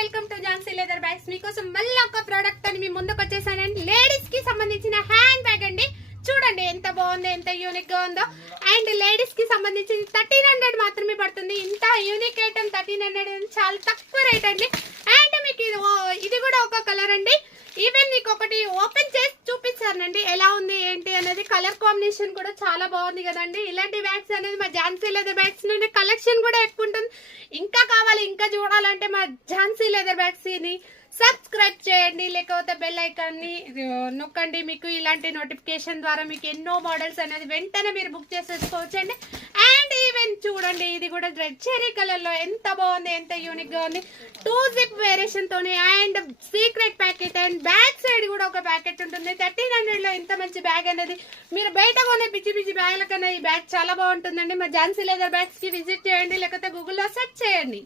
Welcome to Jhansi leather bags. మీకోసం మళ్ళీ ఒక ప్రోడక్ట్ అని మీ ముందుకు వచ్చేసానండి. లేడీస్ కి సంబంధించిన హ్యాండ్ బ్యాగ్ అండి. చూడండి ఎంత బాగుందో, ఎంత యూనిక్ గా ఉందో. అండ్ లేడీస్ కి సంబంధించి 1300 మాత్రమే పడుతుంది. ఇంత యూనిక్ ఐటమ్ 1300 చాలా తక్కువ రేట్ అండి. అండ్ మీకు ఇది కూడా ఒక కలర్ అండి. ఈవెన్ మీకు ఒకటి ఓపెన్ చేసి చూపిస్తానండి ఎలా ఉంది ఏంటి అనేది. కలర్ కాంబినేషన్ కూడా చాలా బాగుంది కదండి. ఇలాంటి బ్యాగ్స్ అనేది మా ఝాన్సీ లెదర్ బ్యాగ్స్ నుండి కలెక్షన్ కూడా ఎక్కువ ఉంటుంది. ఇంకా కావాలి, ఇంకా చూడాలంటే మా ఝాన్సీ లెదర్ బ్యాగ్స్ ని సబ్స్క్రైబ్ చేయండి, లేకపోతే బెల్ ఐకాన్ ని నొక్కండి. మీకు ఇలాంటి నోటిఫికేషన్ ద్వారా మీకు ఎన్నో మోడల్స్ అనేది వెంటనే మీరు బుక్ చేసేసుకోవచ్చండి. అండ్ ఈవెన్ చూడండి, ఇది కూడా రెడ్ చెరీ కలర్ లో ఎంత బాగుంది, ఎంత యూనిక్ గా ఉంది. 2 జిప్ వేరియేషన్ తోని and secret packet and back side కూడా ఒక ప్యాకెట్ ఉంటుంది. 1300 లో ఇంత మంచి బ్యాగ్ అనేది మీరు బయట కొనే పిచ్చి పిచ్చి బ్యాగ్ల కన్నా ఈ బ్యాగ్ చాలా బాగుంటుందండి. మా ఝాన్సీ లెదర్ బ్యాగ్స్ కి విజిట్ చేయండి, లేకపోతే గూగుల్లో సెర్చ్ చేయండి.